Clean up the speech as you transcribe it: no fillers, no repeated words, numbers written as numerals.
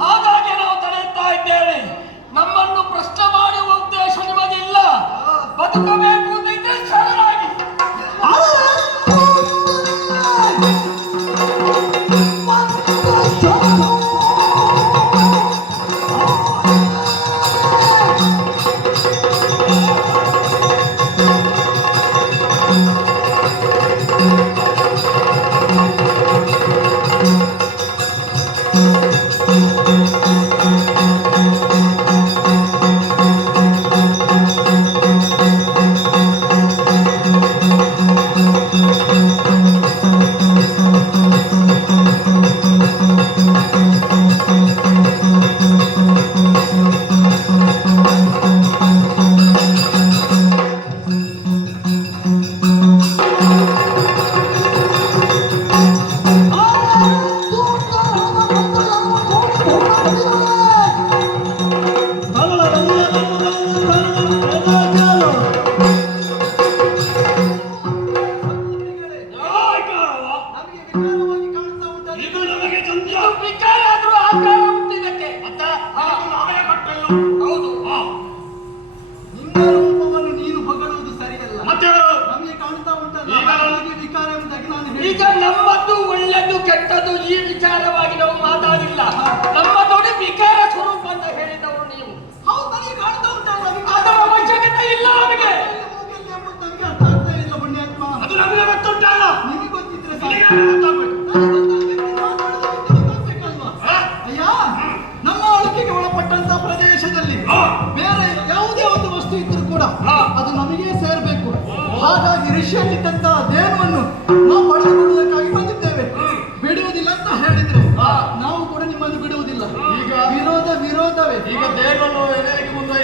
ಹಾಗಾಗಿ ನಾವು ತಡೆಯುತ್ತಾ ಇದ್ದೇವೆ. ನಮ್ಮನ್ನು ಪ್ರಶ್ನೆ ಮಾಡುವ ಉದ್ದೇಶ ನಿಮಗಿಲ್ಲ. ಬದುಕಬೇಕು ಅಂತ ಇದ್ರೆ ಸರಳಾಗಿ ಈಗ ನಮ್ಮದು ಒಳ್ಳೆದು ಕೆಟ್ಟದು ಈ ವಿಚಾರವಾಗಿ ನಾವು ಮಾತಾಡಿಲ್ಲ. ನಮ್ಮದೊಡೆ ವಿಕಾರ ಸ್ವರೂಪ ಅಂತ ಹೇಳಿದವರು ನೀವು. ಅದರ ಅವಶ್ಯಕತೆ ಇಲ್ಲ ನಮಗೆ. ಅದು ನಮಗೆ ಗೊತ್ತುಂಟಲ್ಲ. ನಿಮಗೆ ಗೊತ್ತಿದ್ರೆ ಅಯ್ಯ, ನಮ್ಮ ಆಳ್ವಿಕೆಗೆ ಒಳಪಟ್ಟಂತ ಪ್ರದೇಶದಲ್ಲಿ ಬೇರೆ ಯಾವುದೇ ಒಂದು ವಸ್ತು ಇದ್ರೂ ಕೂಡ ಅದು ನಮಗೆ ಸೇರ್ಬೇಕು. ಹಾಗಾಗಿ ಋಷಿಯಲ್ಲಿದ್ದಂತಹ ದೇವವನ್ನು ನಾವು ಪಡೆದುಕೊಳ್ಳುವುದಕ್ಕಾಗಿ ಬಂದಿದ್ದೇವೆ. ಬಿಡುವುದಿಲ್ಲ ಅಂತ ಹೇಳಿದ್ರೆ ನಾವು ಕೂಡ ನಿಮ್ಮನ್ನು ಬಿಡುವುದಿಲ್ಲ. ಈಗ ವಿರೋಧವೇ. ಈಗ ದೇವನು ಎದೆಗೆ ಮುಂದೆ